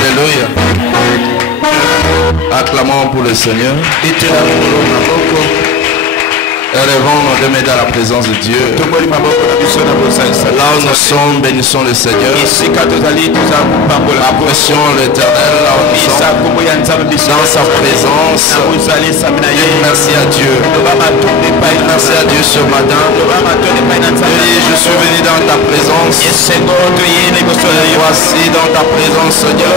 Alléluia. Acclamons pour le Seigneur. Élevons nos deux mains dans la présence de Dieu. Là où nous sommes, bénissons le Seigneur. Apprécions l'Éternel là où nous sommes. Dans sa présence. Merci à Dieu. Merci à Dieu ce matin. Je suis venu dans ta présence. Voici dans ta présence, Seigneur.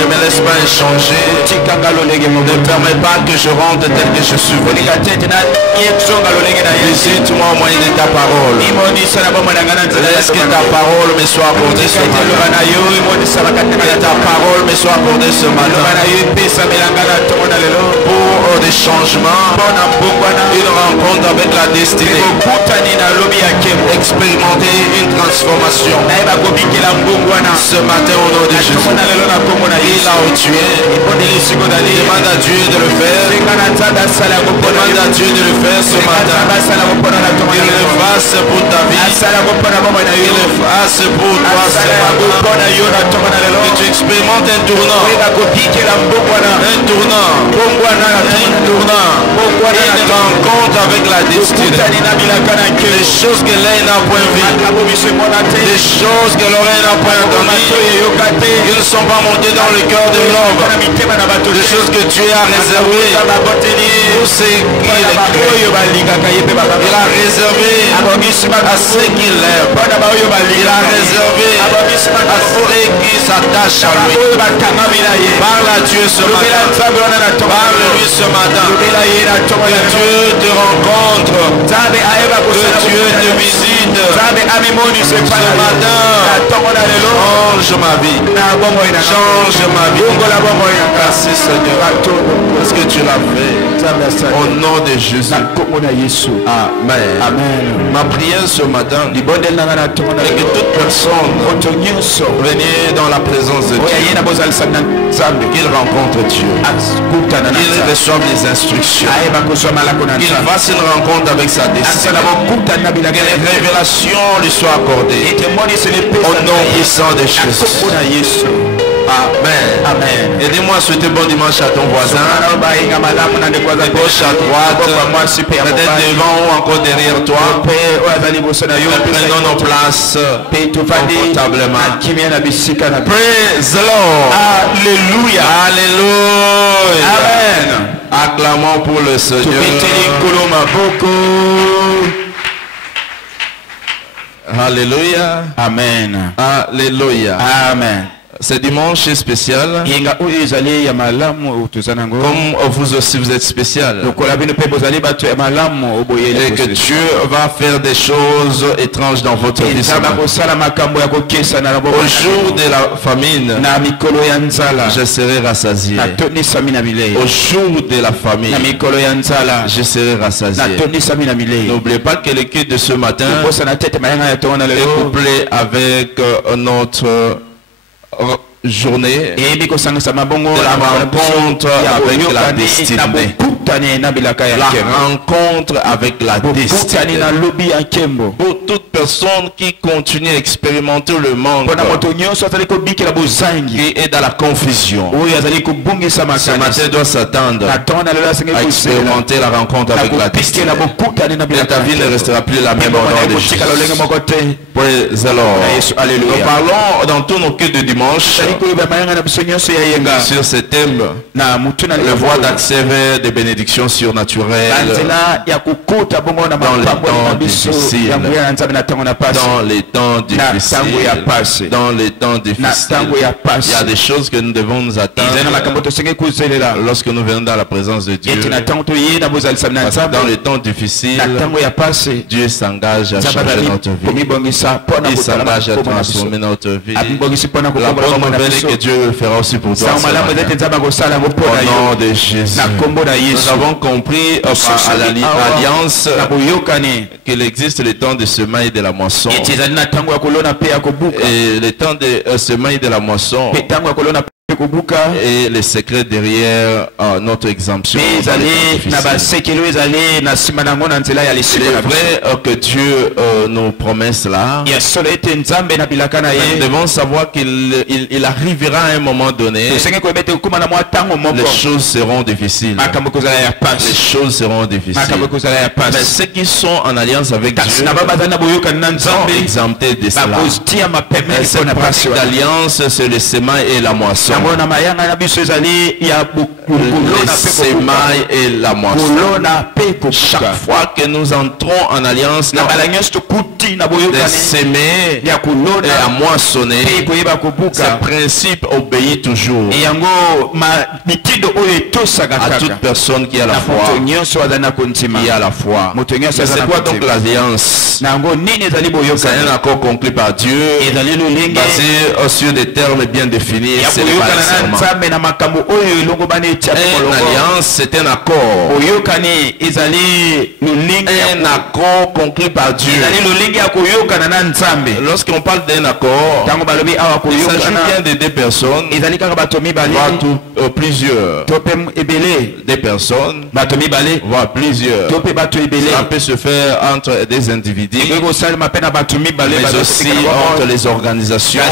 Ne me laisse pas échanger. Ne permets pas que je rentre tel que je suis venu. Visite-moi au moyen de ta parole. Laisse que ta parole me soit apportée ce matin. Que ta parole me soit apportée ce matin. Pour des changements, une rencontre avec la destinée. Expérimenter une transformation. Ce matin au nom de Jésus. Il là où tu es. Demande à Dieu de le faire. Demande à Dieu de le faire ce matin. Il le fasse pour ta vie. Il le fasse pour toi ce matin. Que tu expérimentes un tournant. Un tournant. Une rencontre avec la destinée. Des choses que l'œil n'a point vues. Des choses que l'oreille n'a point entendues. Ils ne sont pas montés dans le cœur de l'homme. Des choses que Dieu a réservées pour ceux qui il a réservé à ceux qui l'aiment. Il a réservé à ceux qui s'attachent à lui. Parle à Dieu ce matin. Parle-lui ce matin. Que Dieu te rencontre. Que Dieu te visite. Ce matin, change ma vie. Change ma vie. Merci Seigneur. Parce que tu l'as fait. Au nom de Jésus. Amen. Amen. Ma prière ce matin est que toute personne venir dans la présence de Dieu, qu'il rencontre Dieu, qu'il reçoive les instructions, qu'il fasse une rencontre avec sa destinée, que les révélations lui soient accordées au nom puissant de Jésus. Amen. Amen. Aidez-moi à souhaiter bon dimanche à ton voisin. Gauche à droite, peut-être devant ou encore derrière toi. Prenons nos places confortablement. Praise the Lord. Alléluia. Alléluia. Amen. Acclamons pour le Seigneur. Alléluia. Amen. Alléluia. Amen. Ce dimanche est spécial. Comme vous aussi vous êtes spécial. Et que Dieu va faire des choses étranges dans votre vie. Au jour de la famine, je serai rassasié. Au jour de la famine, je serai rassasié. N'oubliez pas que le culte de ce matin est couplé avec notre journée de la rencontre avec la destinée. La rencontre avec la destinée. Pour toute personne qui continue à expérimenter le manque, qui est dans la confusion, ce matin doit s'attendre à expérimenter la rencontre avec la destinée. Et ta vie ne restera plus la même au nom de Jésus. Praise the Lord. Nous parlons dans tous nos cultes de dimanche sur ce thème, le voie d'accès vers des bénédictions surnaturelles dans les temps difficiles. Dans les temps difficiles. Dans les temps difficiles. Il y a des choses que nous devons nous attendre lorsque nous venons dans la présence de Dieu. Parce que dans les temps difficiles, Dieu s'engage à changer notre vie. Il s'engage à transformer notre vie. La bonne nouvelle est que Dieu le fera aussi pour toi. Au nom de Jésus. Nous avons compris à l'alliance qu'il existe le temps de semaille de la moisson. Et le temps de semaille de la moisson et les secrets derrière notre exemption. Il est vrai que Dieu nous promet cela. Nous devons savoir qu'il arrivera à un moment donné. Les choses seront difficiles. Les choses seront difficiles. Mais ceux qui sont en alliance avec Dieu sont exemptés de cela. Cette pratique d'alliance, c'est le semail et la moisson. Le semail et la moisson. Chaque fois que nous entrons en alliance, de s'aimer et à moissonner, ce principe obéit toujours à toute personne qui a la foi. Qui a la foi. C'est quoi donc l'alliance? C'est un accord conclu par Dieu, basé sur des termes bien définis. C'est le serment. Une alliance, c'est un accord. Un accord conclu par Dieu. Lorsqu'on parle d'un accord, il s'agit bien de deux personnes, voire plusieurs. Des personnes, voire plusieurs. Ça peut se faire entre des individus, mais aussi entre les organisations,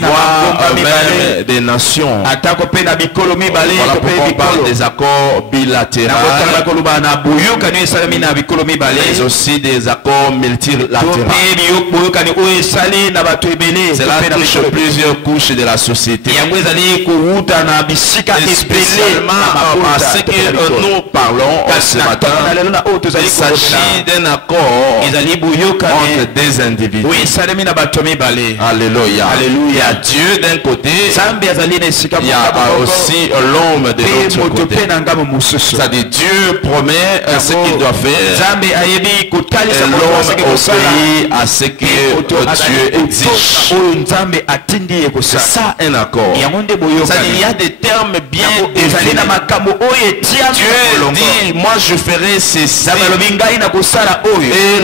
voire même des nations. Voilà pourquoi on parle des accords bilatéraux, mais aussi des accords multilatéraux. Cela touche plusieurs couches de la société. Et spécialement à ce que nous parlons ce matin, il s'agit d'un accord entre des individus. Alléluia. Il y a Dieu d'un côté, il y a aussi l'homme de l'autre côté. C'est-à-dire Dieu promet ce qu'il doit faire et l'homme obéit à ce que Dieu exige. C'est ça un accord. Il y a des termes bien définis. Dieu dit, moi je ferai ceci. Et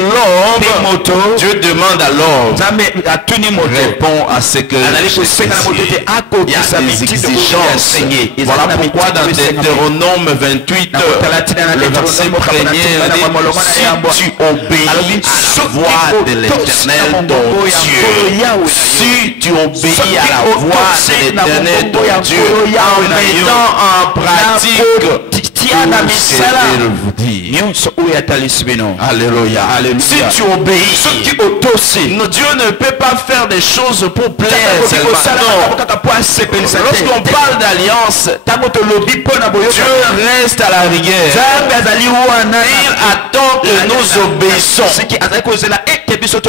l'homme, Dieu demande à l'homme, répond à ce que je sais. Il y a des exigences. Voilà pourquoi dans Deutéronome 28, le verset 1er, si tu obéis à la voix de l'Éternel ton Dieu, si tu obéis à la voix de l'Éternel ton Dieu, en mettant en pratique vous dire. Alléluia. Si tu obéis, Dieu ne peut pas faire des choses pour plaire seulement. Lorsqu'on parle d'alliance, Dieu reste à la rigueur. Il attend que nous obéissons.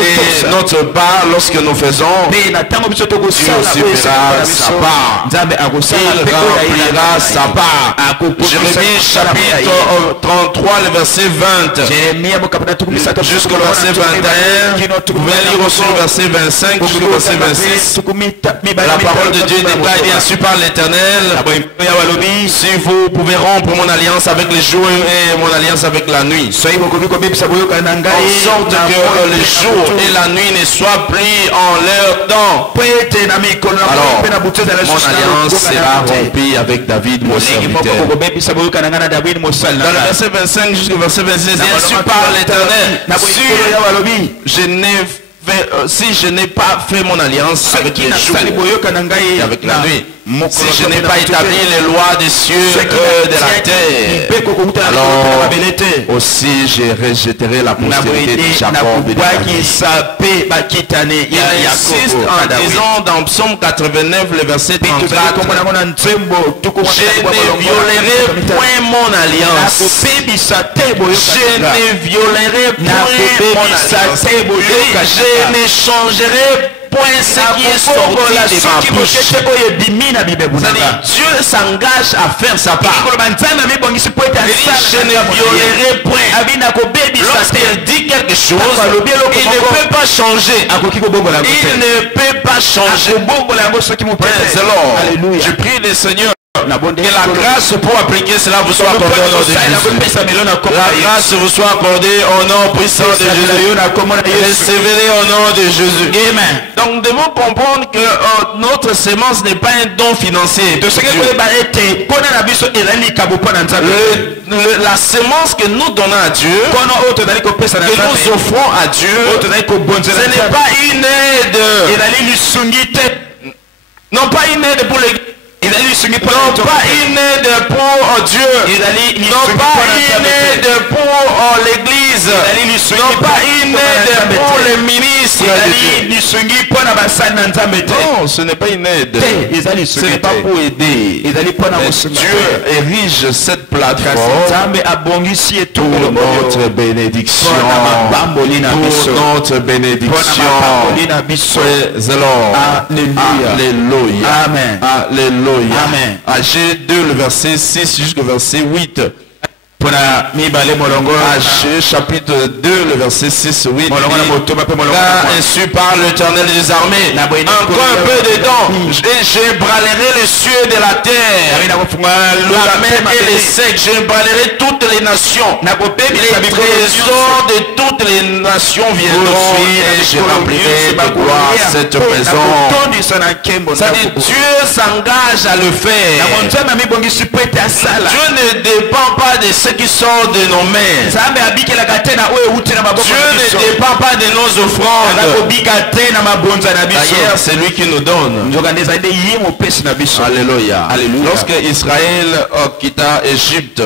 Et notre part, lorsque nous faisons, Dieu aussi fera sa part. Il remplira sa part. Jérémie chapitre 33, le verset 20 jusqu'au verset 21. Vous pouvez lire aussi le verset 25 jusqu'au verset 26. La parole de Dieu déclare ainsi par l'Éternel: si vous pouvez rompre mon alliance avec les jours et mon alliance avec la nuit, en sorte que les jours et la nuit ne soient pris en leur temps, alors mon alliance sera rompue avec David mon serviteur. Dans le verset 25 jusqu'au verset 26, ainsi parle l'Éternel: si je n'ai pas fait mon alliance avec les jours et avec la nuit, si je n'ai pas établi les lois des cieux et de la terre, alors aussi je rejetterai la postérité de Jacob et de il insiste en disant dans Psaume 89, le verset 34, je ne violerai point mon alliance. Je ne violerai point mon alliance. Je ne changerai point ce qui est sorti de ma bouche. C'est-à-dire, Dieu s'engage à faire sa part. Il dit, je ne violerai point. Lorsqu'il dit quelque chose, il ne peut pas changer. Il ne peut pas changer. Je prie le Seigneur Que la grâce pour appliquer cela vous soit accordée au nom de Jésus. La grâce vous soit accordée au nom puissant de Jésus. Recevez-les au nom de Jésus. Amen. Donc nous devons comprendre que notre sémence n'est pas un don financier. La sémence que nous donnons à Dieu, que nous offrons à Dieu, ce n'est pas une aide. Non pas une aide pour l'Église. Non pas une aide pour Dieu. Non pas une aide pour l'Église. Non pas une aide pour les ministres. Non, ce n'est pas une aide. Ce n'est pas pour aider. Dieu érige cette plateforme pour notre bénédiction. Pour notre bénédiction. Praise the Lord. Alléluia. Amen. Alléluia. Amen. Agé 2, le verset 6 jusqu'au verset 8. Agé chapitre 2, le verset 6, 8. Car ainsi parle l'Éternel des armées. Encore un peu de temps, j'ébranlerai les cieux de la terre, la mer et les secs. J'ébranlerai toutes les nations. Les trésors de toutes les nations viendront et je remplirai de gloire cette maison. Ça dit, Dieu s'engage à le faire. Dieu ne dépend pas de ce qui sort de nos mains. Dieu ne dépend pas de nos offrandes. D'ailleurs, c'est lui qui nous donne. Alléluia. Lorsque Israël quitta Égypte,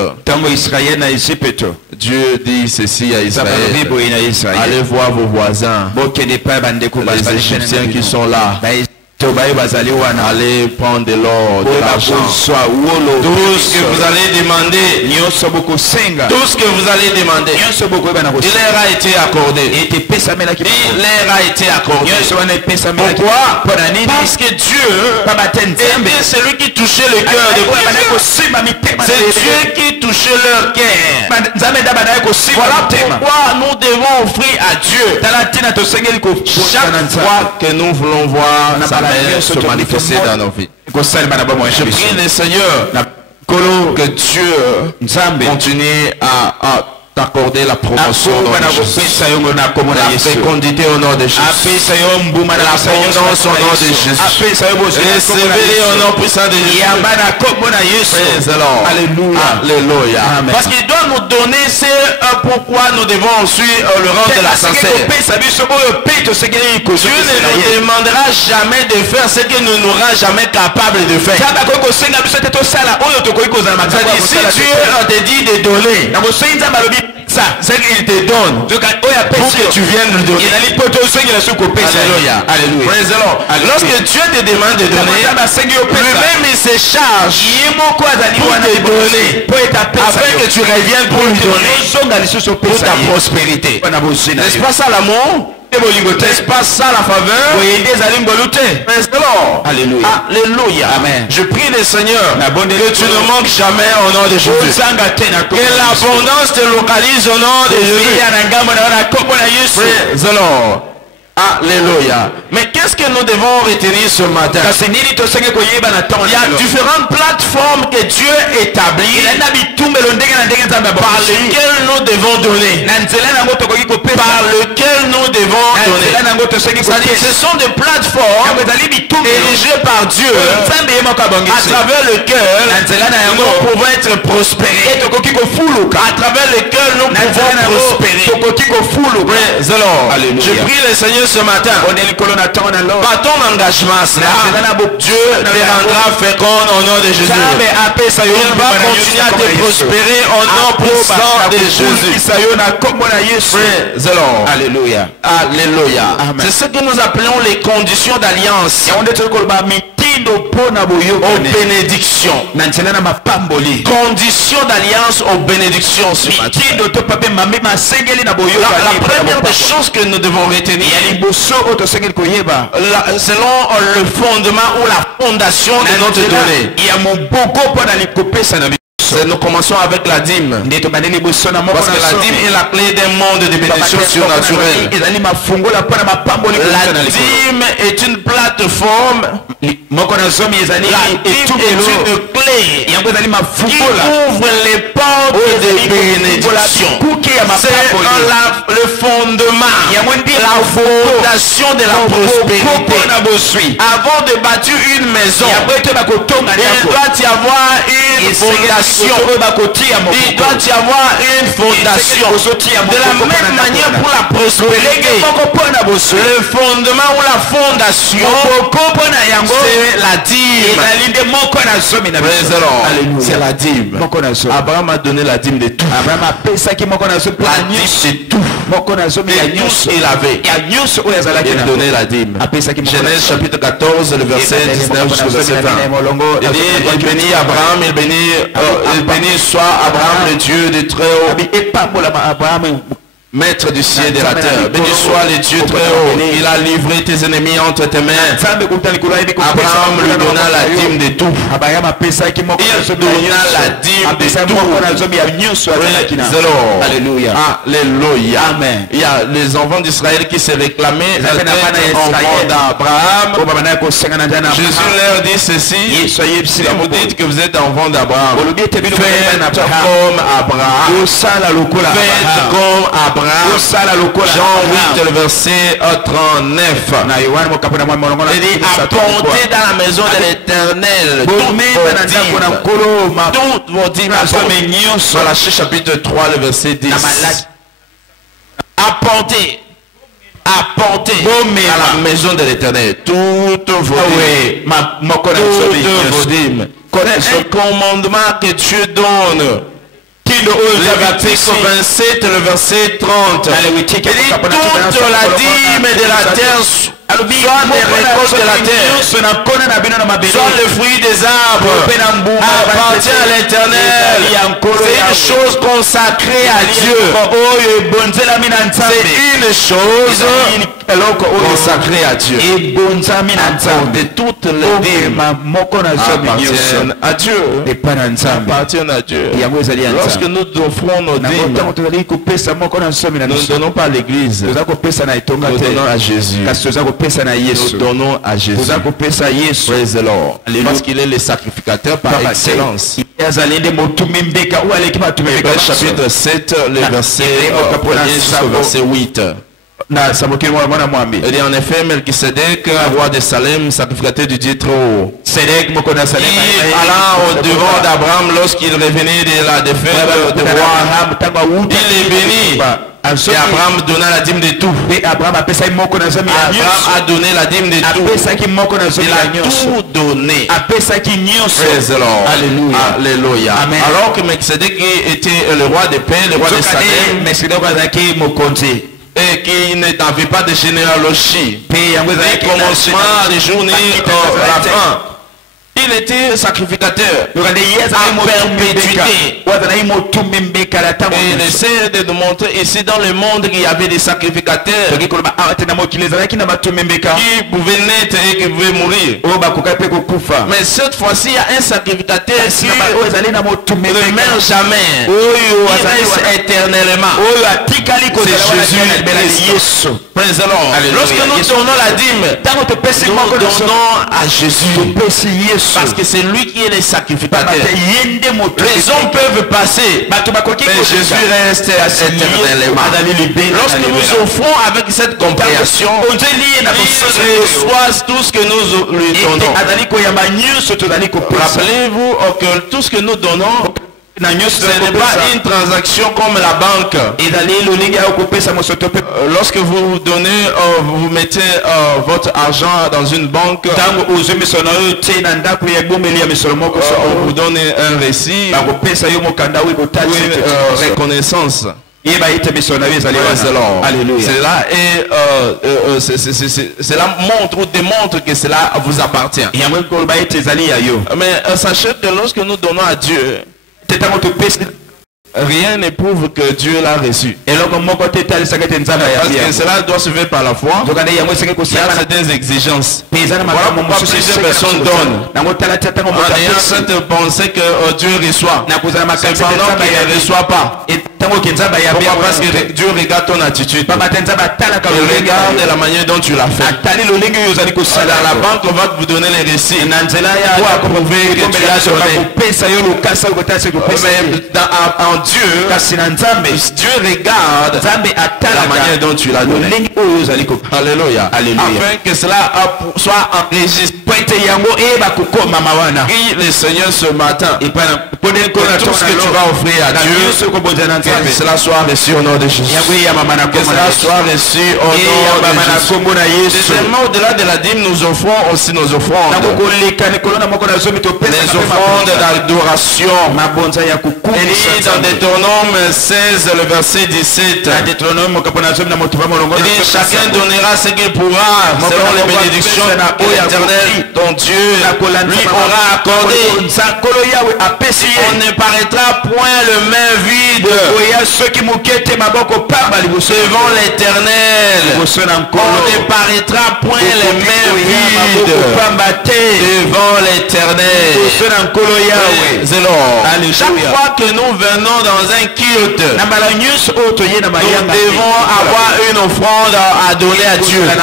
Dieu dit ceci à Israël: allez voir vos voisins, les Égyptiens qui sont là. Allez prendre de l'or, de l'argent. Tout ce que vous allez demander, tout ce que vous allez demander, il leur a été accordé. Il leur a été accordé. Pourquoi? Parce que Dieu est celui qui touchait le cœur de c'est Dieu qui touchait leur cœur. Voilà pourquoi nous devons offrir à Dieu chaque fois que nous voulons voir sa main se manifester dans nos vies. Je prie le Seigneur que Dieu continue à t'accorder la promotion dans Jésus, la fécondité au nom de Jésus, l'abondance au nom de Jésus, recevez au nom puissant de Jésus. Alléluia. Parce qu'il doit nous donner ce pourquoi nous devons suivre le rang de la sincère. Dieu ne nous demandera jamais de faire ce que nous n'aurons jamais capable de faire. Si Dieu te dit de donner, ça, c'est qu'il te donne pour que tu viennes le donner. Alléluia. Alléluia. Lorsque Dieu te demande de donner, lui-même il se charge pour te donner, afin que tu reviennes pour lui donner pour ta prospérité. N'est-ce pas ça l'amour? N'est-ce pas ça la faveur? Alléluia. Alléluia. Amen. Je prie le Seigneur que tu ne manques jamais au nom de Jésus. Que l'abondance te localise au nom de Jésus. Praise the Lord. Alléluia. Mais qu'est-ce que nous devons retenir ce matin? Il y a différentes plateformes que Dieu établit par lesquelles nous devons donner. Par lesquelles nous devons donner. Ce sont des plateformes érigées par Dieu à travers lesquelles nous pouvons être prospérés. À travers lesquelles nous pouvons prospérer. Je prie le Seigneur ce matin, par ton engagement, Dieu te rendra fécond au nom de Jésus. Il va continuer à te prospérer au nom puissant de Jésus. Alléluia. Alléluia. C'est ce que nous appelons les conditions d'alliance. Aux bénédictions. Conditions d'alliance aux bénédictions. La première des choses que nous devons retenir, selon le fondement ou la fondation de notre donnée, nous commençons avec la dîme. Parce que la dîme est la clé d'un monde de bénédictions surnaturelles. La dîme est une plateforme. La dîme est une clé clé qui ouvre les portes de bénédiction. C'est le fondement, la fondation de la prospérité. Avant de bâtir une maison, il doit y avoir une fondation. Il doit y avoir une fondation. De la même manière pour la prospérité, le fondement ou la fondation, c'est la dîme. C'est la dîme. Abraham a donné la dîme de tout. La dîme c'est tout. Et tous il avait. Il a donné la dîme. Genèse chapitre 14, le verset 19 jusqu'au verset 20. Il dit, il bénit Abraham, il bénit soit Abraham le Dieu de très haut, maître du ciel et de la terre. Béni soit le Dieu très haut. Il a livré tes ennemis entre tes mains. Abraham lui donna la dîme de tout. Il donna la dîme de tout. Alléluia. Alléluia. Amen. Il y a les enfants d'Israël qui se réclamaient d'être enfants d'Abraham. Jésus leur dit ceci. Si vous dites que vous êtes enfants d'Abraham, faites comme Abraham. Faites comme Abraham. Jean 8, le verset 39. Il dit, apportez dans la maison de l'Éternel toutes vos dîmes. Malachie chapitre 3, le verset 10. Apportez à la maison de l'Éternel toutes vos dîmes. Un commandement que Dieu donne. Lévitique 27, le verset 30. Il dit, toute la dîme de la terre, soit les récoltes de la terre, soit le fruit des arbres, appartient à l'Éternel. C'est une chose consacrée à Dieu. C'est une chose consacrée à Dieu. De toutes les dîmes appartiennent à Dieu. Appartiennent à Dieu. Lorsque nous offrons nos dîmes, nous ne donnons pas à l'église, nous donnons à Jésus. Nous donnons à Jésus. Praise the Lord. Parce qu'il est le sacrificateur par excellence. Hébreux chapitre 7, le verset 1er jusqu'au verset 8. Il dit en effet, Melchisedec, roi de Salem, sacrificateur du Dieu trop haut, allant au devant d'Abraham lorsqu'il revenait de la défaite du roi, il est béni. Et Abraham donna la dîme de tout. Abraham a donné la dîme de tout. Il a tout donné. Praise the Lord. Alléluia. Alors que Melchisedec était le roi de paix, le roi de Salem, et qui n'avait pas de généalogie, du commencement à des journées à la fin, il était sacrificateur à perpétuité. Et il essaie de nous montrer ici dans le monde qu'il y avait des sacrificateurs qui pouvaient naître et qui pouvaient mourir. Mais cette fois-ci, il y a un sacrificateur qui ne meurt jamais. Il reste éternellement. C'est Jésus. Praise the Lord. Lorsque nous donnons la dîme, nous donnons à Jésus. Parce que c'est lui qui est le sacrificateur. Les hommes peuvent passer, mais Jésus reste éternellement. Lorsque nous offrons avec cette compréhension, il reçoit tout ce que nous lui donnons. Rappelez-vous que tout ce que nous donnons, ce n'est pas une transaction comme la banque. Lorsque vous donnez, vous mettez votre argent dans une banque, on vous donne un récit ou une reconnaissance. Cela montre ou démontre que cela vous appartient. Mais sachez que lorsque nous donnons à Dieu, rien ne prouve que Dieu l'a reçu. Parce que cela doit se faire par la foi. Il y a certaines exigences. Voilà pourquoi plusieurs personnes donnent en ayant cette pensée que Dieu reçoit. Cependant qu'il ne reçoit pas. Pourquoi? Parce que Dieu regarde ton attitude. Il regarde la manière dont tu l'as fait. Dans la banque, on va vous donner les récits pour approuver que tu l'as donné. Mais en Dieu regarde la manière dont tu l'as donné. Alléluia. Afin que cela soit enregistré. Prie le Seigneur ce matin. Tout ce que tu vas offrir à Dieu, que cela soit reçu au nom de Jésus. Que cela soit reçu au nom de Jésus. Deuxièmement, au-delà de la dîme, nous offrons aussi nos offrandes. Les offrandes d'adoration. Il dit dans Deutéronome 16, le verset 17. Il dit, chacun donnera ce qu'il pourra selon les bénédictions que l'Éternel, ton Dieu, lui aura accordé. On ne paraîtra point le main vide devant l'Éternel. On ne paraîtra point les mains vides devant l'Éternel. Chaque fois que nous venons dans un culte, nous devons avoir une offrande à donner à Dieu. Un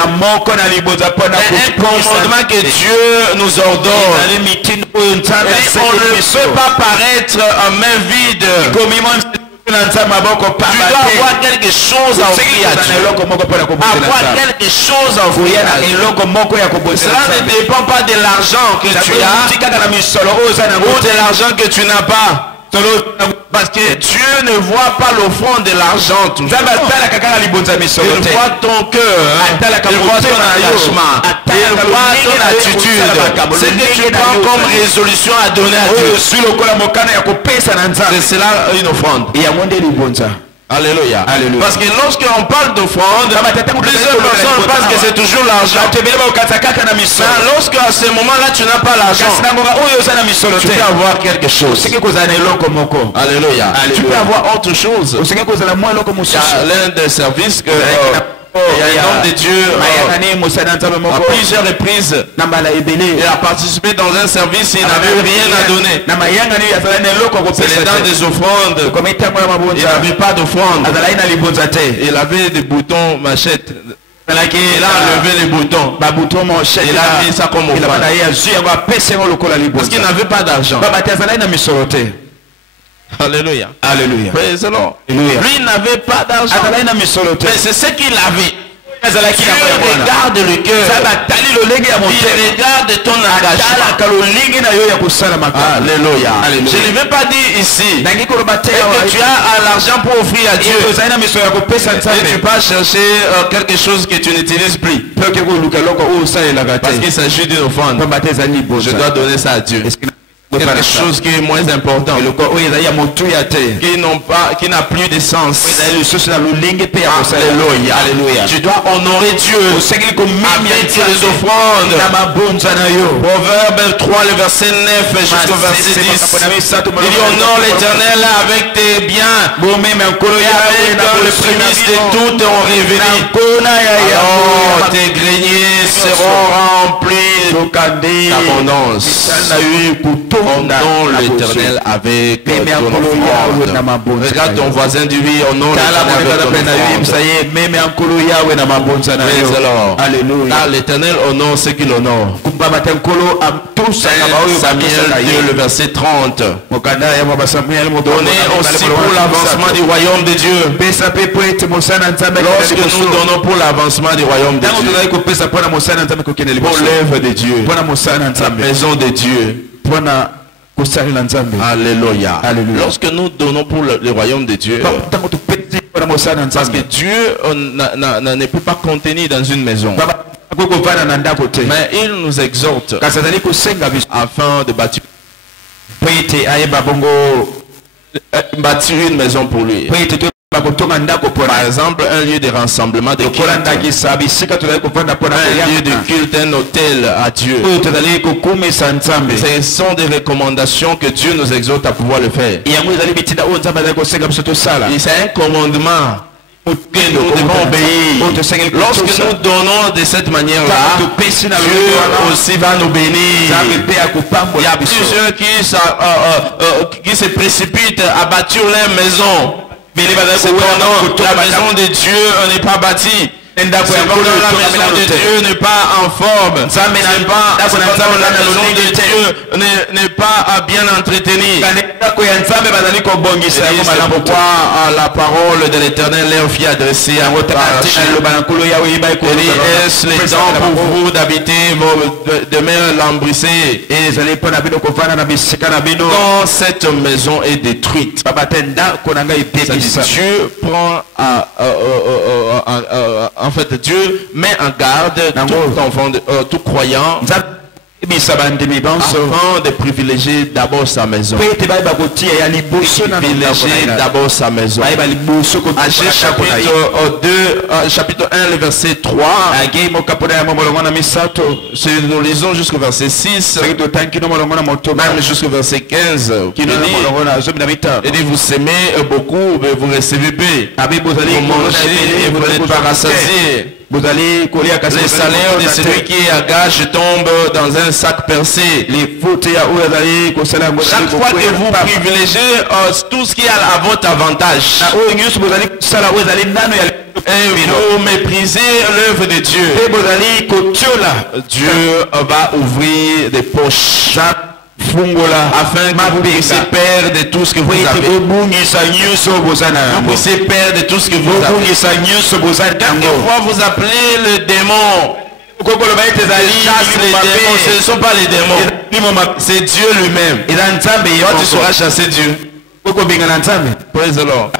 commandement que Dieu nous ordonne. Mais on ne peut pas paraître en main vide. Tu dois avoir quelque chose à offrir à Dieu. Avoir quelque chose à offrir à Dieu. Cela ne dépend pas de l'argent que tu as ou de l'argent que tu n'as pas. Parce que Dieu ne voit pas l'offrande de l'argent. Il voit ton cœur, il voit ton engagement, il voit ton attitude. Ce que tu prends comme résolution à donner à Dieu. C'est cela une offrande. Alléluia. Parce que lorsqu'on parle d'offrande, plusieurs personnes pensent que c'est toujours l'argent. Mais lorsque à ce moment-là tu n'as pas l'argent, tu peux avoir quelque chose. Alléluia. Tu peux avoir autre chose. Il y a l'un des services que il y a un homme de Dieu à plusieurs reprises. Il a participé dans un service et il n'avait rien à donner. C'est le temps des offrandes. Il n'avait pas d'offrande. Il avait des boutons machettes. Il a enlevé les boutons. Il a mis ça comme offrande. Parce qu'il n'avait pas d'argent. Alléluia. Alléluia. Lui n'avait pas d'argent. Mais c'est ce qu'il avait. Dieu regarde le cœur. Il regarde ton engagement. Alléluia. Je ne vais pas dire ici que tu as l'argent pour offrir à Dieu et tu vas chercher quelque chose que tu n'utilises plus. Parce qu'il s'agit d'une offrande. Je dois donner ça à Dieu. Quelque chose qui est moins important, qui n'a plus de sens. Alléluia. Tu dois honorer Dieu avec les offrandes. Proverbe 3, le verset 9 jusqu'au verset 10. Il dit, honore l'Éternel avec tes biens et avec le prémices de tout ton revenu. Alors tes greniers seront remplis d'abondance. Honore l'Éternel avec ton offrande. Regarde ton voisin du vie, honore l'Éternel. L'Éternel honore ce qu'il honore. Samuel 2, le verset 30. Donnez aussi pour l'avancement du royaume de Dieu. Lorsque nous donnons pour l'avancement du royaume de Dieu, pour l'œuvre de Dieu, la maison de Dieu. Alléluia. Lorsque nous donnons pour le royaume de Dieu, parce que Dieu ne peut pas contenir dans une maison, mais il nous exhorte afin de bâtir une maison pour lui. Par exemple, un lieu de rassemblement de culte, un lieu de culte, un hôtel à Dieu. Ce sont des recommandations que Dieu nous exhorte à pouvoir le faire. C'est un commandement que nous devons obéir. Lorsque nous donnons de cette manière-là, Dieu aussi va nous bénir. Il y a plusieurs qui se précipitent à bâtir leur maison. Cependant, la maison de Dieu n'est pas bâtie. Cependant, la maison de Dieu n'est pas en forme. Cependant, la maison de Dieu n'est pas bien entretenue. C'est pourquoi la parole de l'Éternel leur fit adresser à votre est-ce le temps pour vous d'habiter vos demeures lambrissées quand cette maison est détruite? Dieu prend en fait, Dieu met en garde tout enfant, tout croyant afin de privilégier d'abord sa maison. Privilégier d'abord sa maison. Agé chapitre 1, le verset 3. Nous lisons jusqu'au verset 6. Même jusqu'au verset 15. Il dit, vous semez beaucoup, mais vous recevez peu. Vous mangez et vous n'êtes pas rassasiés. Le salaire de celui qui est à gage tombe dans un sac percé. Chaque fois que vous privilégiez tout ce qui est à votre avantage et vous méprisez l'œuvre de Dieu, Dieu va ouvrir des poches afin que vous puissiez perdre tout ce que vous avez. Vous puissiez perdre tout ce que vous avez. Quelquefois vous appelez le démon. Ce ne sont pas les démons, c'est Dieu lui-même. Quand tu sauras chasser Dieu. Praise the Lord.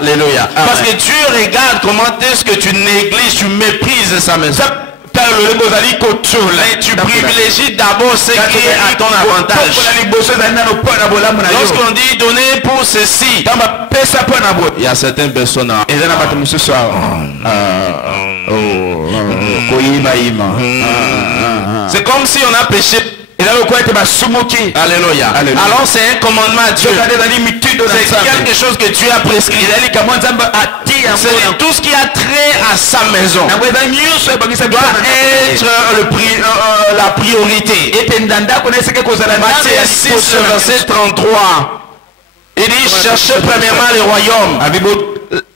Alléluia. Parce que Dieu regarde comment est-ce que tu négliges, tu méprises sa maison. Mais tu privilégies d'abord ce qui est à ton avantage. Lorsqu'on dit donner pour ceci, il y a certaines personnes. C'est comme si on a péché. Alléluia. Alors c'est un commandement à Dieu. C'est quelque chose que Dieu a prescrit. C'est tout ce qui a trait à sa maison doit être la priorité. Matthieu 6, verset 33. Il dit, cherchez premièrement le royaume.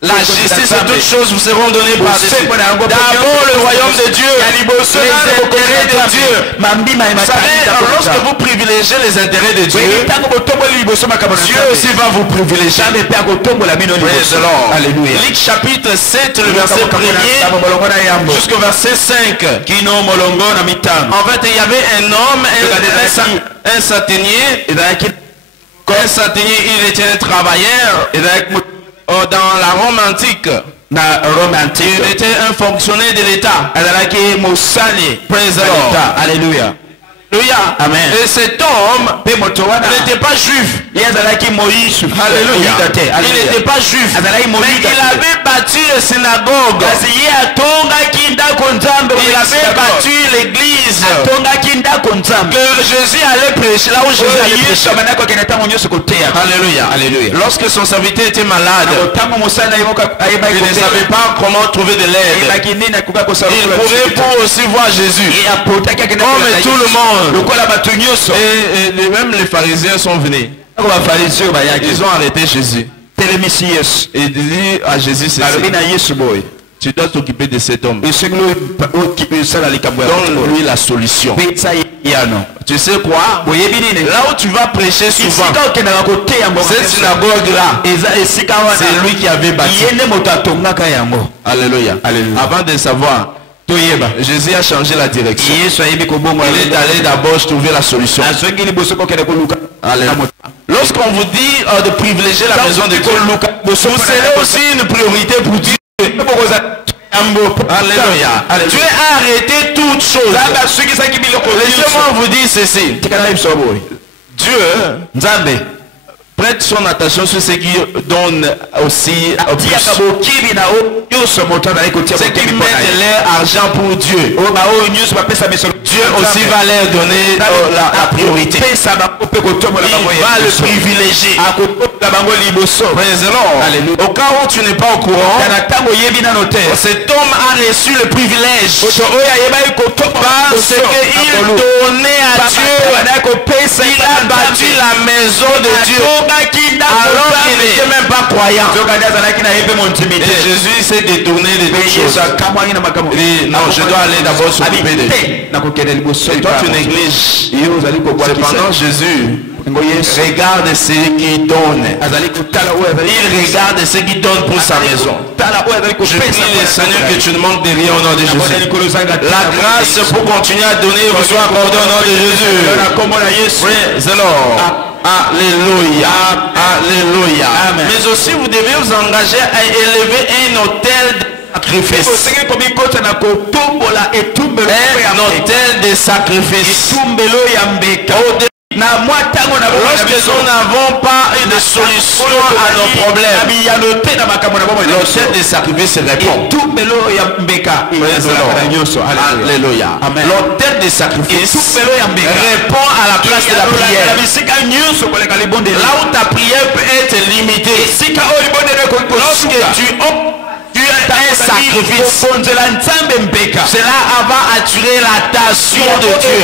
La justice et toutes choses vous seront données par-dessus. D'abord le royaume de Dieu, les intérêts de Dieu. Vous savez, lorsque vous privilégiez les intérêts de Dieu, Dieu aussi va vous privilégier. Alléluia. Luc chapitre 7, le verset 1er jusqu'au verset 5. En fait, il y avait un homme, un satinier. Un satinier, il était un travailleur dans la Rome antique. Il était un fonctionnaire de l'État. Praise the Lord. Alléluia. Amen. Et cet homme n'était pas juif. Alléluia. Il n'était pas juif. Mais il avait bâti la synagogue. Il avait bâti l'église que Jésus allait prêcher. Là où Jésus allait prêcher. Alléluia. Lorsque son serviteur était malade, il ne savait pas comment trouver de l'aide. Il courait pour aussi voir Jésus. Comme tout le monde. Et même les pharisiens sont venus. Ils ont arrêté Jésus. Et dit à Jésus ceci: tu dois t'occuper de cet homme. Donne-lui la solution. Tu sais quoi? Là où tu vas prêcher souvent, cette synagogue-là, c'est lui qui avait bâti. Alléluia. Avant de savoir, Jésus a changé la direction. Il est allé d'abord trouver la solution. Lorsqu'on vous dit de privilégier la maison de Dieu, vous serez aussi une priorité pour Dieu. Alléluia. Dieu a arrêté toutes choses. Laissez-moi vous dire ceci. Dieu, près mettre son attention sur ce qui donne aussi au plus. Ce qui mettent leur argent pour Dieu. Dieu aussi va leur donner la priorité. Il va le privilégier. Au cas où tu n'es pas au courant, cet homme a reçu le privilège parce qu'il donnait à Dieu. Il a bâti la maison de Dieu alors qu'il n'était même pas croyant. Et Jésus s'est détourné de toutes choses. Il dit non, je dois aller d'abord s'occuper de Dieu. Et toi tu négliges. Cependant Jésus regarde ce qu'il donne. Il regarde ce qu'il donne pour sa maison. Je prie le Seigneur que tu ne manques de rien au nom de Jésus. La grâce pour continuer à donner vous soit accordée au nom de Jésus. Praise the Lord. Alléluia. Alléluia. Mais aussi vous devez vous engager à élever un autel de sacrifice. Un autel de sacrifice. Lorsque nous n'avons pas de solution à nos problèmes, l'autel de sacrifice répond. Alléluia. L'autel de sacrifice répond à la place de la prière. Là où ta prière peut être limitée, lorsque tu un sacrifice, cela va attirer l'attention de Dieu.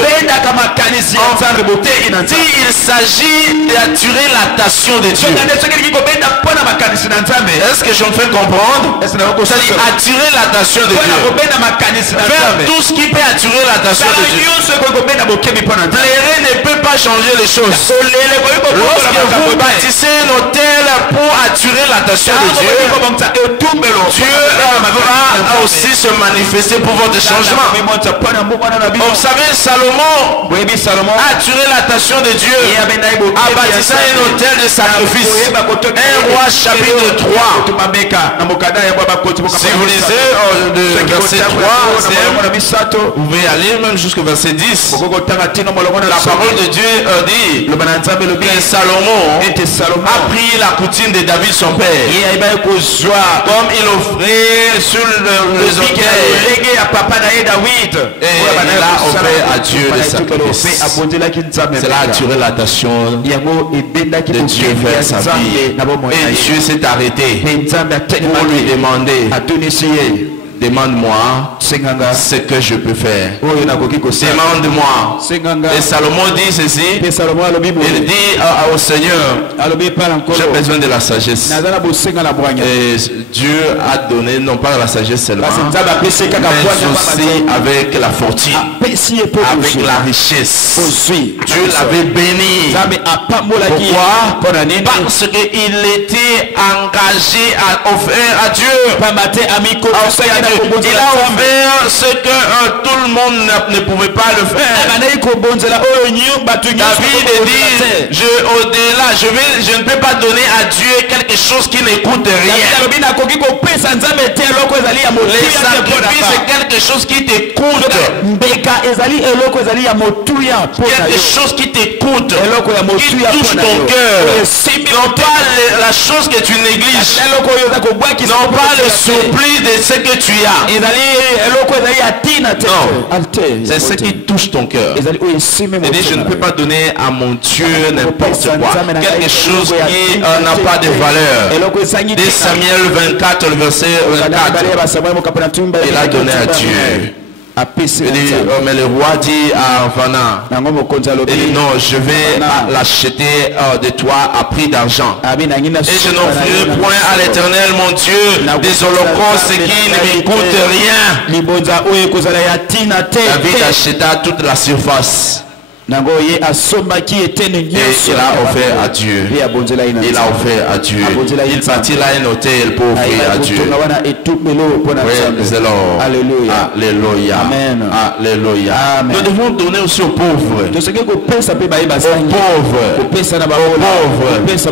Il s'agit d'attirer l'attention de Dieu. Est-ce que je me fais comprendre? C'est attirer l'attention de Dieu. Faire tout ce qui peut attirer l'attention de Dieu. Plairer ne peut pas changer les choses. Lorsque vous bâtissez un hôtel pour attirer l'attention de Dieu, Dieu va aussi se manifester pour votre changement. Vous savez, Salomon a attiré l'attention de Dieu en bâtissant un hôtel de sacrifice. 1 Roi chapitre 3. Si vous lisez le verset 3, vous pouvez aller même jusqu'au verset 10. La parole de Dieu dit que Salomon a pris la coutume de David son père, comme il offrait sur les autels, et il a offert à Dieu le sacrifice. Cela a attiré l'attention de Dieu vers sa vie. Et Dieu s'est arrêté pour lui demander: demande-moi ce que je peux faire. Demande-moi. Et Salomon dit ceci. Il dit au Seigneur: j'ai besoin de la sagesse. Et Dieu a donné non pas la sagesse seulement, mais aussi avec la fortune, avec la richesse. Dieu l'avait béni. Pourquoi? Parce qu'il était engagé à offrir à Dieu. Il a offert ce que tout le monde ne pouvait pas le faire. David dit: je ne peux pas donner à Dieu quelque chose qui ne coûte rien. Les sacrifices, c'est quelque chose qui te coûte. Quelque chose qui te coûte, qui touche ton cœur. Non pas la chose que tu négliges, non pas le surplus de ce que tu as. Non, c'est ce qui touche ton cœur. Il dit: je ne peux pas donner à mon Dieu n'importe quoi, quelque chose qui n'a pas de valeur. Dès Samuel 24, le verset 24, il a donné à Dieu. Il dit, mais le roi dit à Vana, il dit: non, je vais l'acheter de toi à prix d'argent, et je n'offrirai point à l'Éternel mon Dieu des holocaustes qui ne me coûtent rien. David acheta toute la surface. Et il a offert à Dieu. Il a offert à Dieu. Il bâtit là un hôtel pour offrir à Dieu. Alléluia. Alléluia. Alléluia. Nous devons donner aussi aux pauvres. Aux pauvres.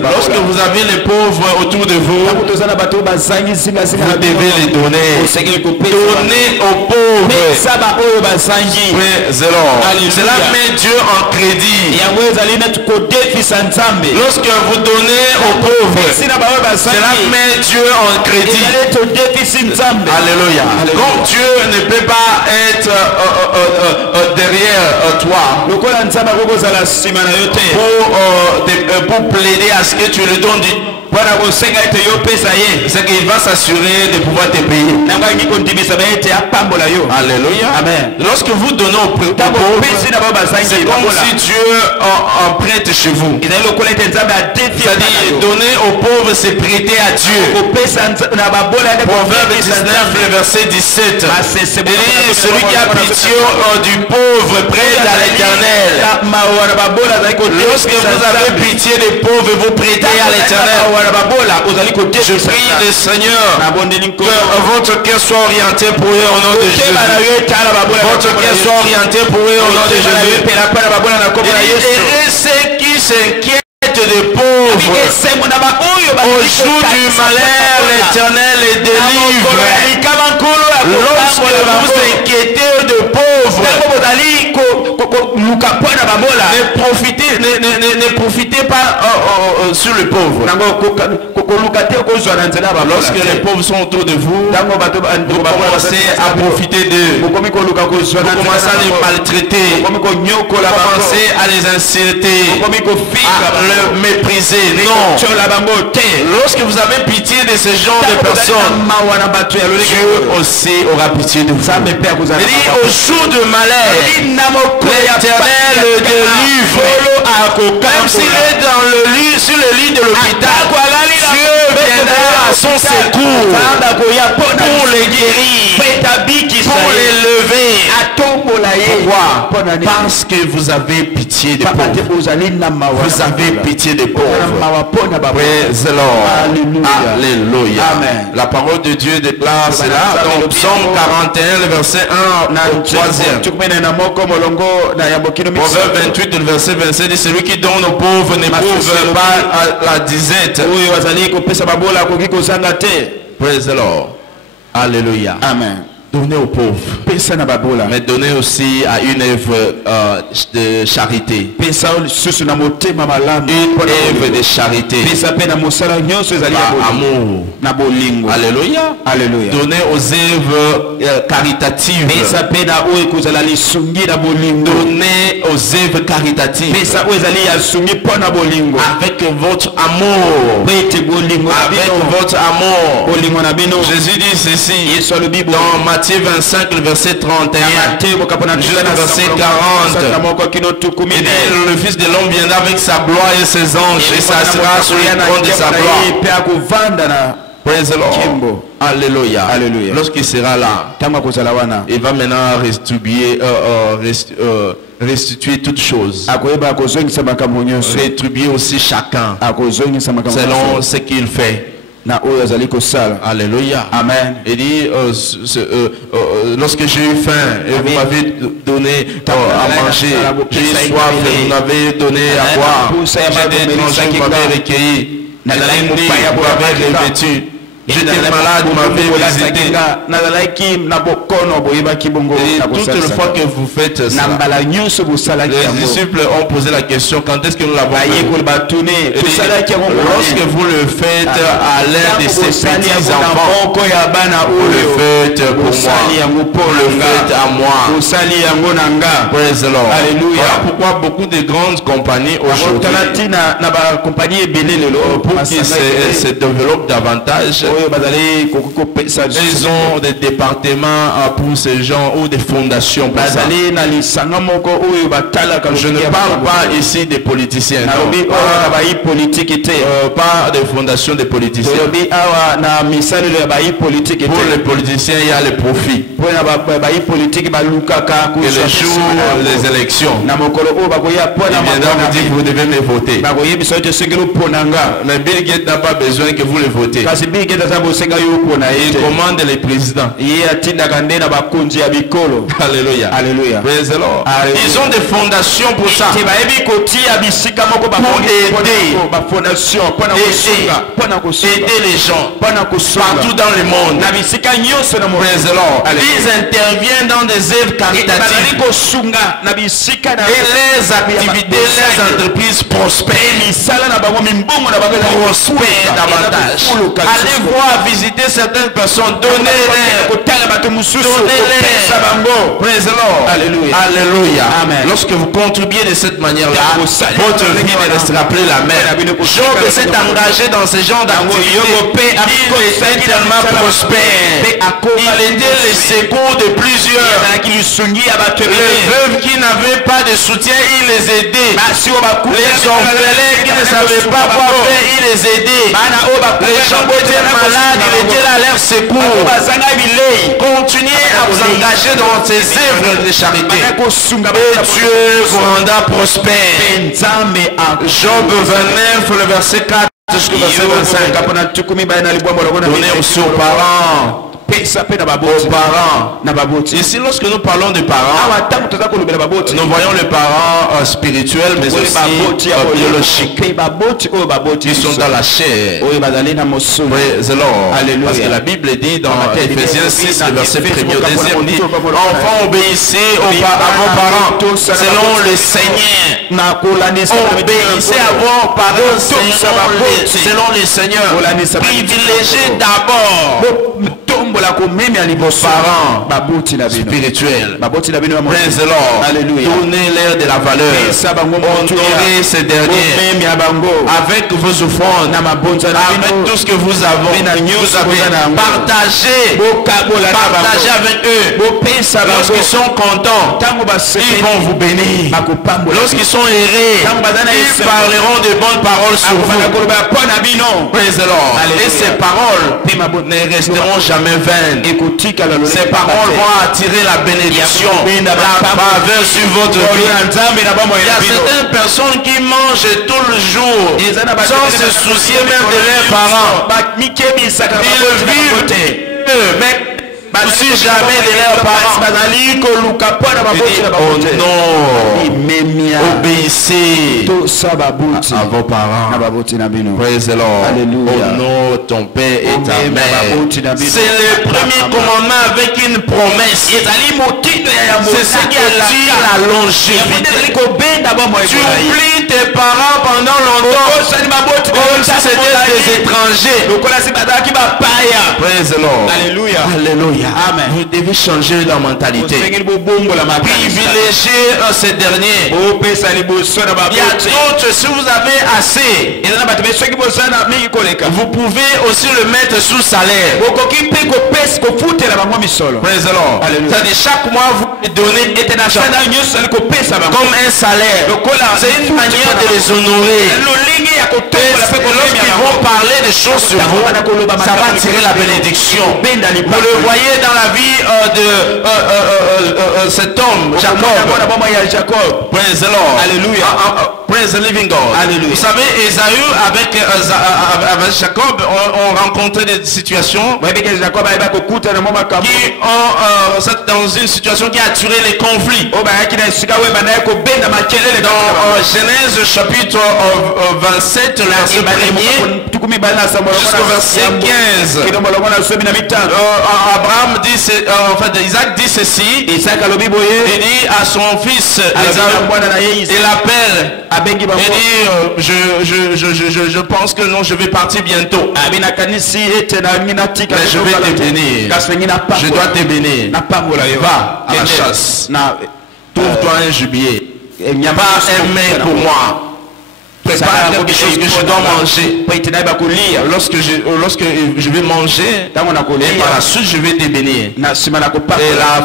Lorsque vous avez les pauvres autour de vous, vous devez les donner. Donnez aux pauvres. Cela met Dieu en crédit. Lorsque vous donnez aux pauvres, cela met Dieu en crédit. Alléluia. Comme Dieu ne peut pas être derrière toi pour plaider à ce que tu lui donnes c'est qu'il va s'assurer de pouvoir te payer. Alléluia. Amen. Lorsque vous donnez aux pauvres, c'est comme si Dieu emprunte chez vous. C'est-à-dire donner aux pauvres, c'est prêter à Dieu. Proverbe 19, le verset 17. Celui qui a pitié du pauvre prête à l'Éternel. Lorsque vous avez pitié des pauvres, vous prêtez à l'Éternel. Je prie le Seigneur que votre cœur soit orienté pour eux au nom de Jésus. Votre cœur soit orienté pour eux au nom de Jésus. Et ceux qui s'inquiètent des pauvres, au jour du malheur, l'Éternel les délivre. Lorsque vous inquiétez de pauvres, ne profitez pas sur le pauvre. Lorsque les pauvres sont autour de vous, vous commencez à profiter d'eux. Vous commencez à les maltraiter. Vous commencez à les insulter, à le mépriser. Non. Lorsque vous avez pitié de ce genre de personnes, Dieu aussi aura pitié de vous. Il dit au jour de malheur, l'Éternel le délivre. Même s'il est dans le lit, sur le lit de l'hôpital, Dieu viendra à son secours pour les guérir, pour les lever. Pourquoi? Parce que vous avez pitié des pauvres. Vous avez pitié des pauvres. Praise the Lord. Alléluia. Amen. La parole de Dieu déclare cela dans Psaume 41, le verset 1 au 3e. Proverbe 28, le verset 27 dit celui qui donne aux pauvres n'éprouve pas la disette. Praise the Lord. Alléluia. Amen. Donnez aux pauvres, mais donnez aussi à une œuvre de charité. Une œuvre de charité. Amour. Alléluia. Alléluia. Donnez aux œuvres caritatives. Donnez aux œuvres caritatives. Avec votre amour. Avec votre amour. Jésus dit ceci dans Matthieu 25, le verset 31, jusqu'au verset 40. Il dit, le Fils de l'homme viendra avec sa gloire et ses anges et s'assera sur le trône de sa gloire. Praise the Lord. Alléluia. Alléluia. Lorsqu'il sera là, il va maintenant restituer toutes choses. Rétribuer aussi chacun selon ce qu'il fait. Alléluia. Amen. Il dit lorsque j'ai eu faim et vous m'avez donné à manger, j'ai eu soif et vous m'avez donné à boire, j'étais étranger, vous m'avez recueilli, j'étais nu, vous m'avez revêtu, j'étais malade, vous m'avez visité. Et toute une fois que vous faites ça, les disciples ont posé la question quand est-ce que nous l'avons fait? Lorsque vous le faites à l'un de ces petits enfants, vous le faites pour moi, vous le faites à moi. Praise the Lord. Voilà pourquoi beaucoup de grandes compagnies aujourd'hui, pour qu'ils se développent davantage, ils ont des départements pour ces gens ou des fondations pour ça. Je ne parle pas ici des politiciens, non. Pas des fondations des politiciens. Pour les politiciens, il y a le profit. Et le jour des élections, il viendra vous dire que vous devez me voter. Mais Bill Gates n'a pas besoin que vous le votez. Il commande les présidents. Alléluia. Alléluia. Praise the Lord. Ils ont des fondations pour ça. Pour aider les gens partout dans le monde. Praise the Lord. Ils interviennent dans des œuvres caritatives. Et les activités, les entreprises prospèrent. Prospèrent davantage. Allez voir, visiter certaines personnes, donnez-les. Praise the Lord. Alléluia. Alléluia. Amen. Lorsque vous contribuez de cette manière-là, votre vie ne restera plus la même. Job s'est engagé dans ce genre d'activité. Il était tellement prospère. Il était le secours de plusieurs. Les veuves qui n'avaient pas de soutien, il les aidait. Les orphelins qui ne savaient pas quoi faire, il les aidait. Les gens qui étaient malades, il était là à leur secours. Continuez à vous engager dans ces œuvres de charité. Et Dieu vous rendra prospère. Job 29, le verset 4 jusqu'au verset 25. Donnez aussi aux parents. Ici, lorsque nous parlons de parents, nous voyons les parents spirituels, mais aussi biologiques. Ils sont dans la chair. Praise the Lord. Parce que la Bible dit dans Ephésiens 6, le verset 1er au 2e, dit: enfants, obéissez à vos parents selon le Seigneur. Obéissez à vos parents selon le Seigneur. Privilégiez d'abord parents spirituels. Praise the Lord. Donnez-leur de la valeur. Honorez ces derniers avec vos offrandes, avec tout ce que vous avez. Partagez avec eux. Lorsqu'ils sont contents, ils vont vous bénir. Lorsqu'ils sont errés, ils parleront de bonnes paroles sur vous. Praise the Lord. Et ces paroles ne resteront jamais vaines. Ces paroles vont attirer la bénédiction, la faveur sur votre vie. Il y a certaines personnes qui mangent tout le jour sans se soucier même de leurs parents. Ils vivent, mais si jamais de leurs parents. Oh non, obéissez à vos parents. Praise the Lord. Honore ton père et ta mère. C'est le premier commandement avec une promesse. C'est ce qui attire la longévité. Tu oublies tes parents pendant longtemps comme si c'était des étrangers. Praise the Lord. Alléluia. Alléluia. Amen. Vous devez changer la mentalité. Privilégiez ces derniers. Il y a d'autres, si vous avez assez, vous pouvez aussi le mettre sous salaire. Praise the Lord. C'est-à-dire chaque mois vous donnez comme un salaire. C'est une manière de les honorer. Lorsqu'ils vont parler des choses sur vous, ça va attirer la bénédiction. Vous le voyez dans la vie de cet homme, Jacob. Praise the Lord. Alléluia. Praise the living God. Alléluia. Vous savez, Esaü avec Jacob ont rencontré des situations qui ont dans une situation qui a attiré les conflits. Dans Genèse chapitre 27, le verset 1er jusqu'au verset 15. Abraham dit, Isaac dit ceci. Il dit à son fils il l'appelle. Il dit je pense que non, je vais partir bientôt. Mais je vais te bénir. Je dois te bénir. Va à la chasse. Trouve-toi un gibier. Il n'y a pas un mets pour moi. Prépare quelque chose que je dois manger. Lorsque je vais manger, et par la suite je vais te bénir. Et la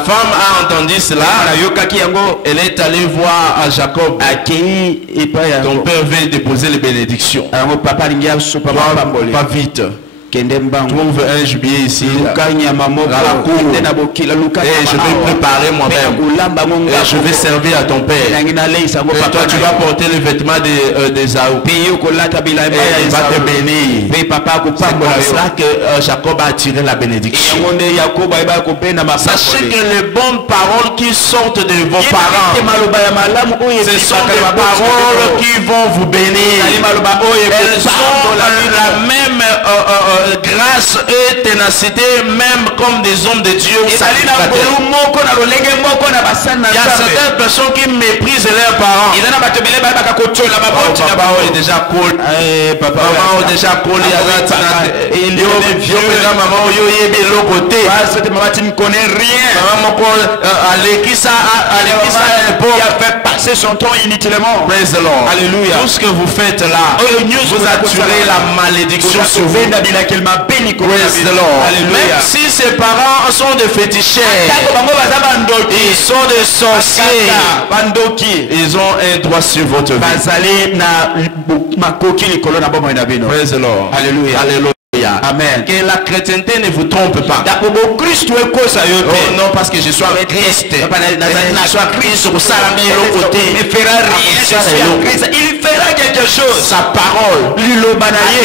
femme a entendu cela. Elle est allée voir à Jacob. Ton père veut déposer les bénédictions. Pas vite. trouve un gibier ici à la cour et je vais préparer moi-même et je vais servir à ton père. Et toi tu vas porter le vêtement d'Ésaü et il va te bénir. C'est comme cela que Jacob a attiré la bénédiction. Sachez que les bonnes paroles qui sortent de vos parents, ce sont des paroles qui vont vous bénir. Elles ont la même grâce et ténacité, même comme des hommes de Dieu. Il y a certaines personnes qui méprisent leurs parents. Papa est déjà cool. Maman est déjà cool. Maman tu ne connais rien. Il a fait passer son temps inutilement. Praise the Lord. Alléluia. Tout ce que vous faites là, vous attirez la malédiction sur vous. Praise the Lord. Même si ses parents sont des féticheurs, ils sont des sorciers, ils ont un droit sur votre vie. Praise the Lord. Alléluia. Alléluia. Amen. Que la chrétienté ne vous trompe pas. Oh non, parce que je suis avec Christ. Je suis avec Christ au salami l'autre côté. Il fera quelque chose. Sa parole a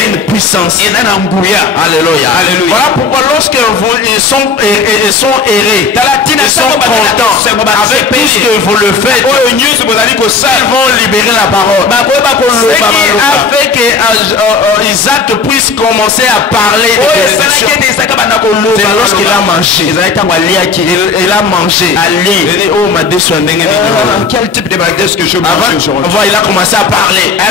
une puissance. Alléluia. Voilà pourquoi lorsque ils sont errés, ils sont contents avec tout ce que vous le faites, ils vont libérer la parole. Ce qui a fait que Isaac puisse commencer à parler de bénédiction, c'est lorsqu'il a mangé. Il a mangé. Il dit, oh ma Dieu, quel type de bagage que je mange aujourd'hui. Il a commencé à parler. Il a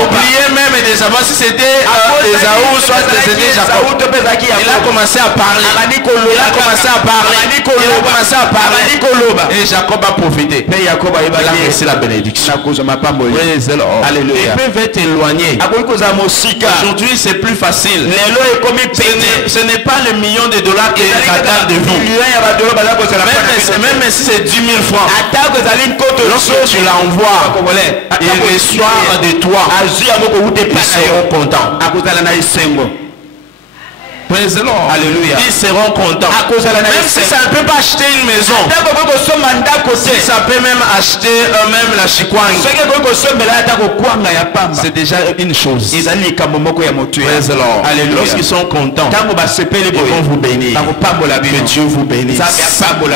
oublié même de savoir si c'était Ésaü, soit c'était Jacob. Il a commencé à parler. Il a commencé à parler. Il a commencé à parler. Et Jacob a profité. Il a reçu la bénédiction. Ils peuvent être éloignés. Aujourd'hui c'est plus facile. Ce n'est pas le million de dollars qui attendent de vous. Même si c'est 10 000 francs. Lorsque tu l'envoies, il reçoit de toi. Ils seront contents. Praise the Lord. Alléluia. Ils seront contents. Même si ça ne peut pas acheter une maison, si ça peut même acheter même la chikwang, c'est déjà une chose. Praise the Lord. Alléluia. Lorsqu'ils sont contents, ils vont vous bénir. Que Dieu vous bénisse.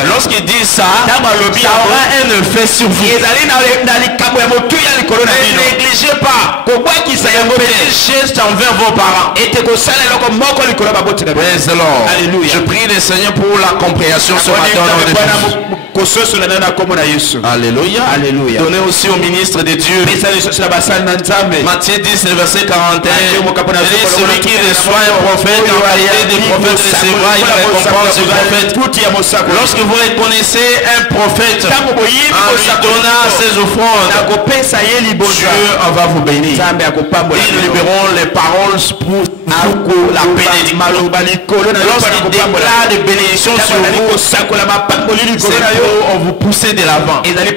Lorsqu'ils disent ça, ça aura un effet sur vous. Ne négligez pas. Petit geste envers vos parents. Praise the Lord. Alléluia. Je prie le Seigneur pour la compréhension ce matin. Alléluia. Alléluia. Donnez aussi au ministre de Dieu. Matthieu 10, verset 41. Celui qui reçoit un prophète en qualité de prophète recevra une récompense du prophète. Lorsque vous reconnaissez un prophète en lui donnant ses offrandes, Dieu va vous bénir. Ils libéreront les paroles pour la bénédiction. Lorsqu'il déclare des bénédictions sur vous, c'est pour vous pousser de l'avant. Il doit y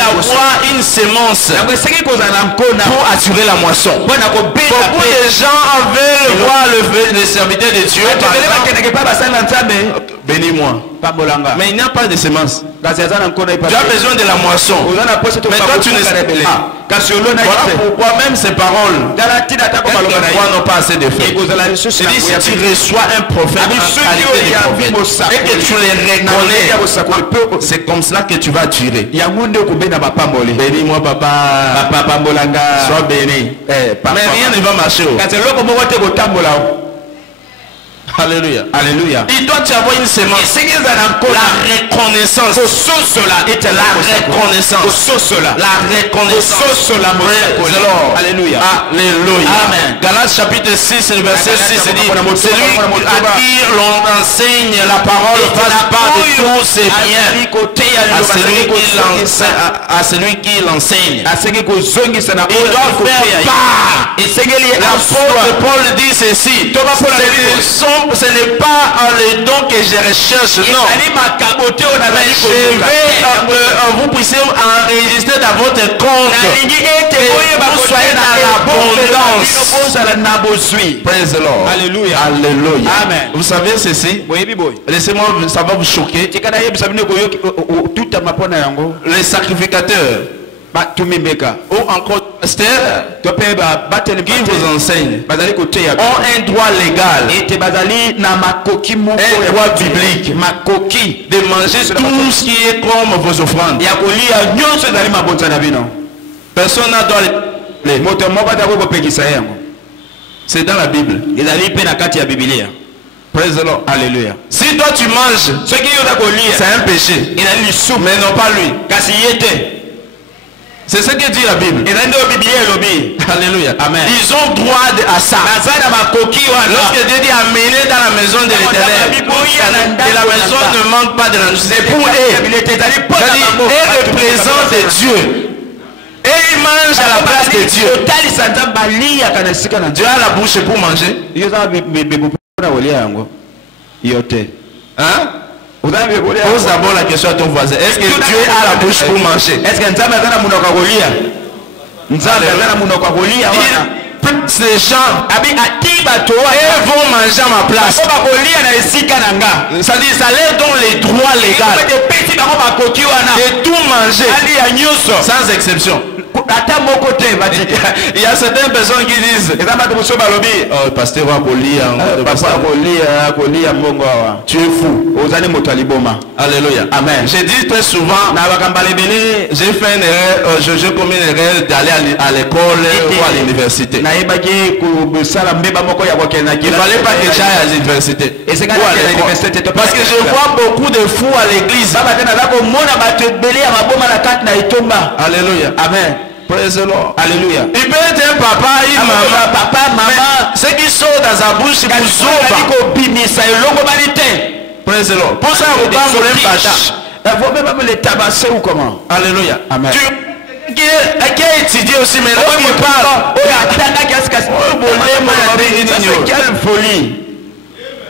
avoir une sémence pour assurer la moisson. Beaucoup de gens veulent voir le serviteur de Dieu. Bénis-moi. Mais il n'y a pas de semence. Tu as besoin de la moisson. Mais toi tu ne sais pas. Voilà pourquoi même ces paroles n'ont pas assez de fait. Si tu reçois un prophète en qualité de prophète et que tu les reconnais, c'est comme cela que tu vas tirer. Bénis-moi papa. Sois béni. Mais rien ne va marcher. Alléluia. Alléluia. Il doit y avoir une sémence. La reconnaissance. La reconnaissance. Alléluia. Alléluia. Amen. Galates chapitre 6, verset 6 dit, celui à qui l'on enseigne la parole fasse part de tous ses biens à celui qui l'enseigne. Il doit faire part. L'apôtre Paul dit ceci. Ce n'est pas les dons que je recherche, non. Mais je vais vous puissiez enregistrer dans votre compte. Que vous soyez l'abondance. Praise the Lord. Alléluia. Alléluia. Amen. Vous savez ceci? Laissez-moi, ça va vous choquer. Les sacrificateurs ou encore pasteurs qui vous enseignent ont un droit légal, un droit biblique de manger tout ce qui est comme vos offrandes. Personne n'a droit les... C'est dans la Bible. Praise the Lord. Alléluia. Si toi tu manges, c'est un péché. Mais non pas lui. C'est ce que dit la Bible. Alléluia. Amen. Ils ont droit à ça. Lorsque Dieu dit amener dans la maison de l'Éternel, et la maison ne manque pas de la nourriture. C'est pour eux. Ils représentent Dieu. Et ils mangent à la place de Dieu. Dieu a la bouche pour manger. Hein? Pose d'abord la question à ton voisin. Est-ce que Dieu a la bouche pour manger? Est-ce que ces gens vont manger à ma place. Ça dit, ça leur donne les droits légaux de tout manger sans exception. Il y a certaines personnes qui disent oh, pasteur va tu es fou. Alléluia. Amen. J'ai dit très souvent, j'ai fait une erreur, je commets une erreur d'aller à l'école ou à l'université. Il ne fallait pas que j'aille à l'université. Parce que je vois beaucoup de fous à l'église. Alléluia. Amen. Praise the Lord. Alléluia. Il peut être un papa, une maman. Ce qui sort dans sa bouche, c'est pour praise the Lord. Pour ça, vous parlez même les tabasser ou comment? Alléluia. Amen. Qui a étudié aussi, mais lorsqu'il parle, quelle folie.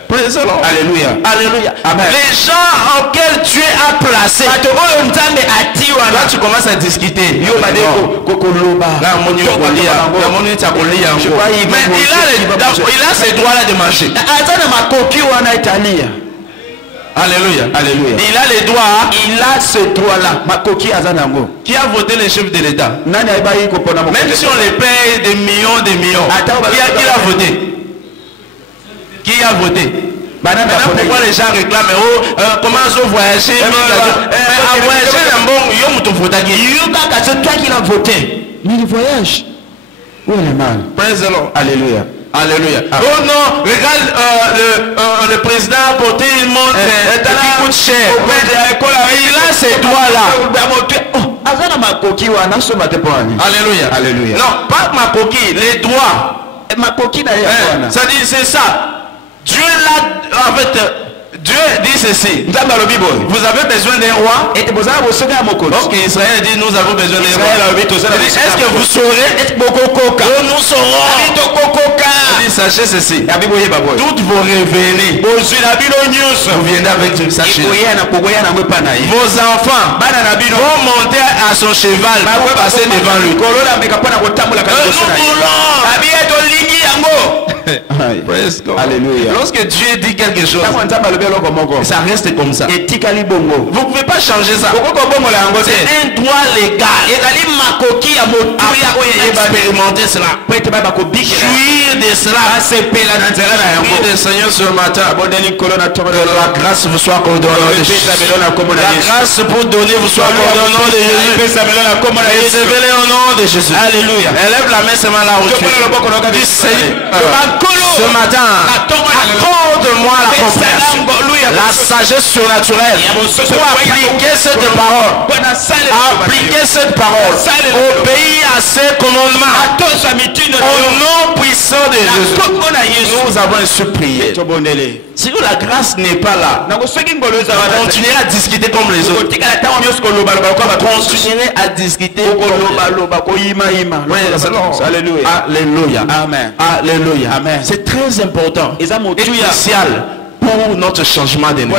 Praise the Lord. Alléluia. Alléluia. Amen. Les gens auxquels Dieu a placé. Là, tu commences à discuter. Mais il a ces droits-là de manger. Alléluia. Alléluia. Il a les droits. Il a ce droit-là. Qui a voté les chefs de l'État? Même si on les paye des millions, qui a voté? Qui a voté? Maintenant, pourquoi les gens réclament comment ils ont voyagé? Voyager c'est toi qui l'as voté. Mais il voyage. Où est le mal? Praise the Lord. Alléluia. Alléluia. Oh non, regarde le président a porté une montre qui coûte cher. Il a ces droits-là. Alléluia. Alléluia. Non, pas ma coquille, les droits. Ça dit, c'est ça. Dieu l'a, en fait, Dieu dit ceci. Vous avez besoin d'un roi. Donc Israël dit nous avons besoin d'un roi. Est-ce que vous saurez? Nous saurons. Sachez ceci. Toutes vos révélés vous viendrez avec Dieu. Sachez. Vos enfants vont monter à son cheval pour passer devant lui. Alléluia. Lorsque Dieu dit quelque chose, ça reste comme ça. Vous ne pouvez pas changer ça. C'est un droit légal. Expérimenter cela. Jouir de cela. Prie le Seigneur ce matin. Que la grâce vous soit coordonnée de Jésus. La grâce pour donner vous soit coordonnée de Jésus. Recevez-les au nom de Jésus. Alléluia. Élève la main seulement là où tu es. Dis Seigneur, ce matin, accorde-moi la compréhension, la sagesse surnaturelle pour appliquer cette parole. Appliquer cette parole. Obéir à ces commandements. Au nom puissant de Jésus. Nous avons supplié. Si la grâce n'est pas là, on continuera à discuter comme les autres. Continuer à discuter Alléluia. Alléluia. Amen. Alléluia. Amen. C'est très important et crucial pour notre changement de vie.